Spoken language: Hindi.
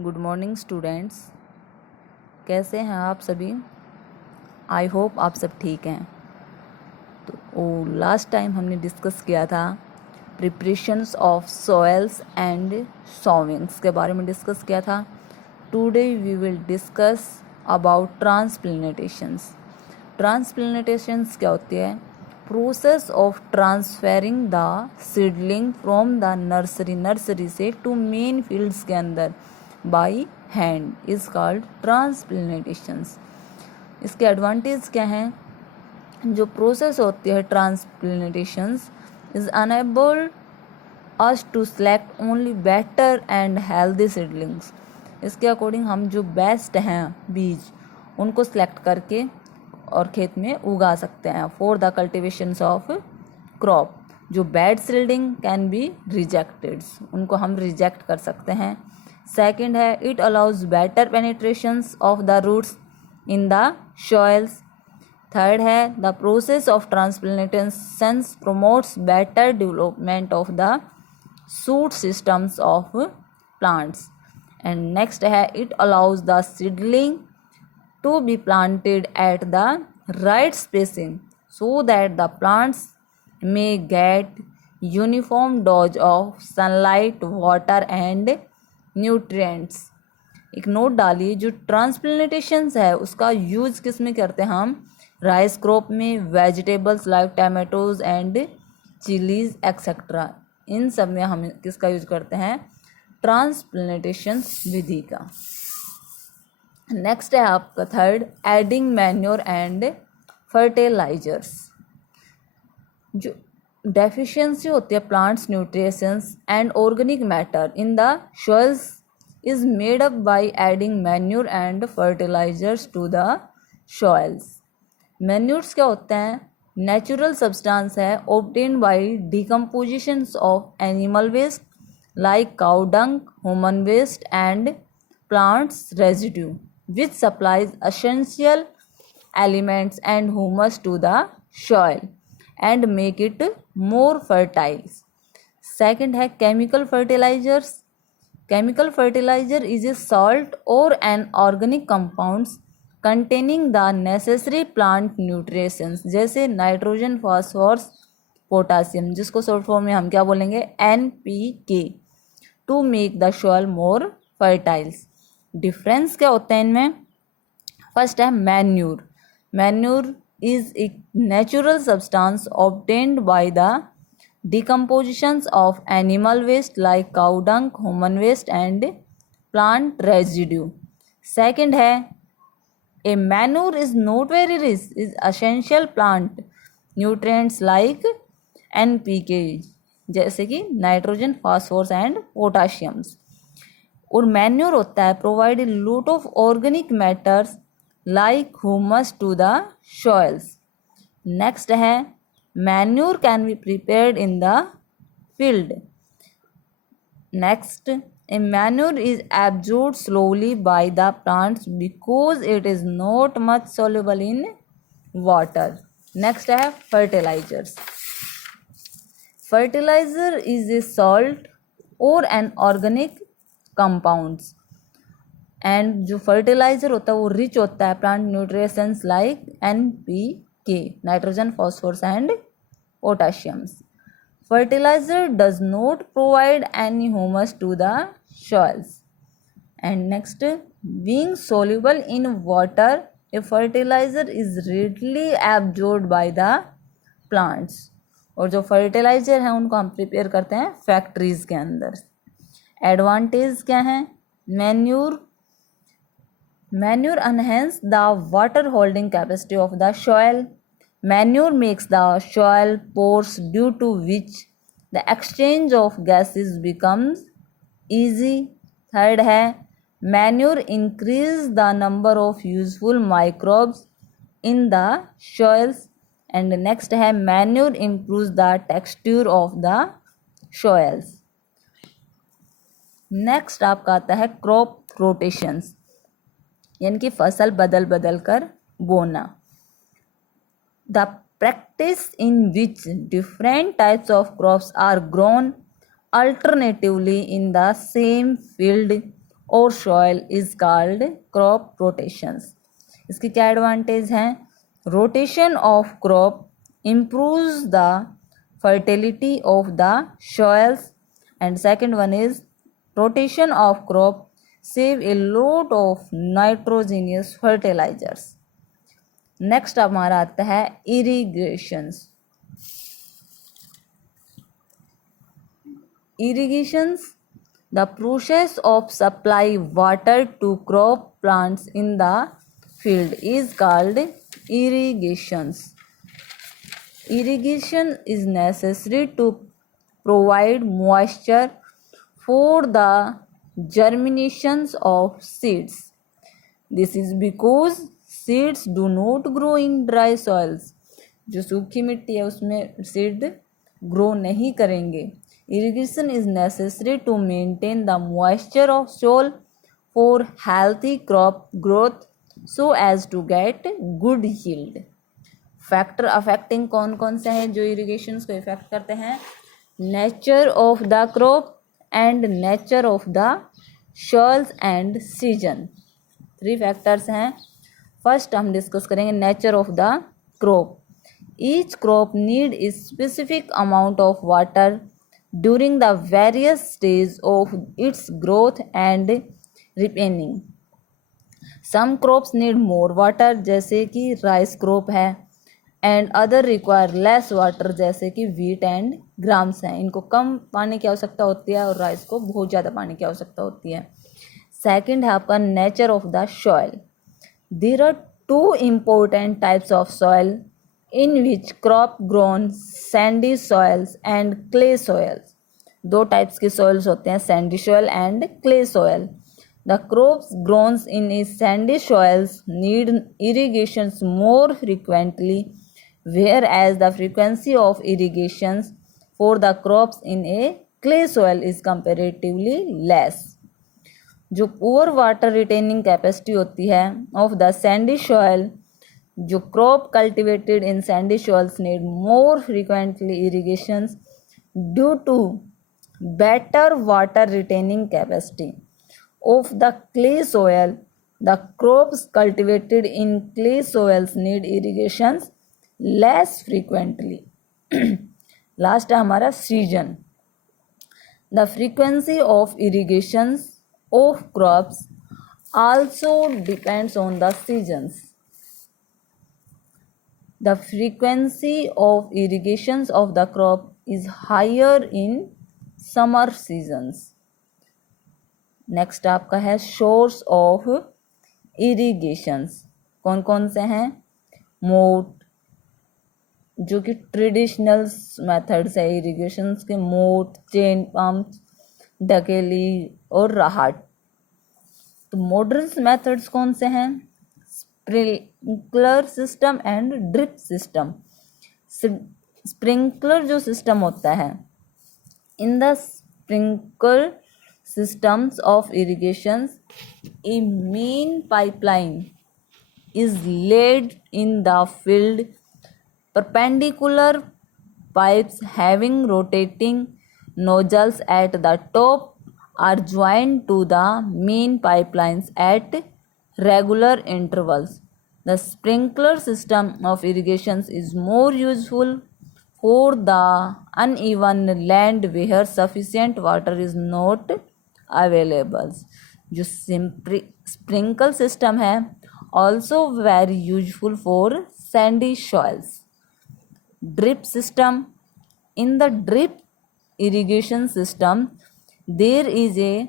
Good morning students. कैसे हैं आप सभी? आई होप आप सब ठीक हैं। तो लास्ट टाइम हमने डिस्कस किया था preparations of soils and sowings के बारे में डिस्कस किया था। Today we will discuss about transplantations. Transplantations क्या होती है? Process of transferring the seedling from the nursery से टू मेन फील्ड्स के अंदर by hand is called transplantations. इसके एडवांटेज क्या हैं? जो प्रोसेस होती है transplantations is enable us to select only better and healthy seedlings. इसके अकॉर्डिंग हम जो बेस्ट हैं बीज उनको सेलेक्ट करके और खेत में उगा सकते हैं for the cultivations of crop. जो bad seedling can be rejected, उनको हम रिजेक्ट कर सकते हैं। सेकंड है it allows better penetrations of the roots in the soils. Third है the process of transplantations promotes better development of the shoot systems of plants. And next है it allows the seedling to be planted at the right spacing so that the plants may get uniform dose of sunlight, water and nutrients। एक नोट डालिए, जो ट्रांसप्लांटेशंस है उसका यूज किस में करते हैं हम? राइस क्रॉप में, vegetables like tomatoes and chillies etcetera, इन सब में हम किसका यूज करते हैं? ट्रांसप्लांटेशंस विधि का। नेक्स्ट है आपका third adding manure and fertilisers. जो डेफिशिएंसी होती है plants nutritions and organic matter in the soils is made up by adding manure and fertilisers to the soils. Manures क्या होते हैं? नेचुरल सब्सटेंस है obtained by decompositions of animal waste like cow dung, human waste and plants residue which supplies essential elements and humus to the soil and make it more fertile. Second है chemical fertilizers. Chemical fertilizer is a salt or an organic compounds containing the necessary plant nutrients जैसे नाइट्रोजन, फॉस्फोरस, पोटासियम, जिसको शॉर्ट फॉर्म में हम क्या बोलेंगे? NPK, to make the soil more fertile। Difference क्या होता है इनमें? फर्स्ट है manure. Manure is a natural substance obtained by the decompositions of animal waste like cow dung, human waste and plant residue. Second है a manure is not very rich, is essential plant nutrients like NPK जैसे कि नाइट्रोजन, फॉस्फोरस एंड पोटाशियम्स। और मैन्योर होता है provide lot of organic matters like humus to the soils. Next है manure can be prepared in the field. Next a manure is absorbed slowly by the plants because it is not much soluble in water. Next है fertilisers. Fertiliser is a salt और एन ऑर्गेनिक कंपाउंड्स एंड जो फर्टिलाइजर होता है वो रिच होता है plant nutritions like NPK, nitrogen, phosphorus and potassiums. Fertiliser does not provide any humus to the soils. And next being soluble in water a fertiliser is readily absorbed by the plants. और जो फर्टिलाइजर हैं उनको हम प्रिपेयर करते हैं फैक्ट्रीज के अंदर। एडवांटेज क्या है? Manure enhance the water holding capacity of the soil. Manure makes the soil pores due to which the exchange of gases becomes easy. Third है manure increase the number of useful microbes in the soils. And next है manure improves the texture of the soils. Next आपका आता है क्रॉप रोटेशंस, यानी कि फसल बदल बदल कर बोना। The practice in which different types of crops are grown alternatively in the same field और soil is called crop rotations. इसकी क्या एडवांटेज हैं? Rotation of crop improves the fertility of the soils, and second one is rotation of crop save a lot of nitrogenous fertilizers. Next हमारा आता है irrigations. Irrigations, the process of supply water to crop plants in the field is called irrigations. Irrigation is necessary to provide moisture for the germinations of seeds. This is because seeds do not grow in dry soils. जो सूखी मिट्टी है उसमें सीड ग्रो नहीं करेंगे. Irrigation is necessary to maintain the moisture of soil for healthy crop growth so as to get good yield. Factor affecting कौन कौन से हैं जो इरिगेशन को इफेक्ट करते हैं? Nature of the crop and nature of the soils and season. 3 factors हैं. फर्स्ट हम डिस्कस करेंगे nature of the crop. Each crop need a specific amount of water during the various stages of its growth and ripening. Some crops need more water जैसे कि राइस क्रॉप है, and other require less water जैसे कि wheat and grams हैं. इनको कम पानी की आवश्यकता होती है और राइस को बहुत ज़्यादा पानी की आवश्यकता होती है. सेकेंड है आपका nature of the soil. There are 2 important types of soil in which crop grown sandy soils and clay soils. 2 types के soils होते हैं, sandy soil and clay soil. The crops grown in a sandy soils need irrigations more frequently, whereas the frequency of irrigations for the crops in a clay soil is comparatively less. जो पुअर वाटर रिटेनिंग कैपेसिटी होती है ऑफ द सैंडी सॉइल, जो crop cultivated in sandy soils need more frequently irrigations due to better water retaining capacity of the clay soil. The crops cultivated in clay soils need irrigations less frequently. Last है हमारा season. The frequency of irrigations of crops also depends on the seasons. The frequency of irrigations of the crop is higher in summer seasons. Next आपका है source of irrigations. कौन कौन से हैं? मोट, जो कि ट्रेडिशनल मेथड्स है इरिगेशंस के, मोट, चेन पंप, डकेली और राहट. तो मॉडर्न मेथड्स कौन से हैं? Sprinkler system and drip system. Sprinkler जो सिस्टम होता है, in the sprinkler systems of irrigations, a main pipeline is laid in the field. Perpendicular pipes having rotating nozzles at the top are joined to the main pipelines at regular intervals. The sprinkler system of irrigations is more useful for the uneven land where sufficient water is not available. जो sprinkle system है also very useful for sandy soils. Drip system. In the drip irrigation system, there is a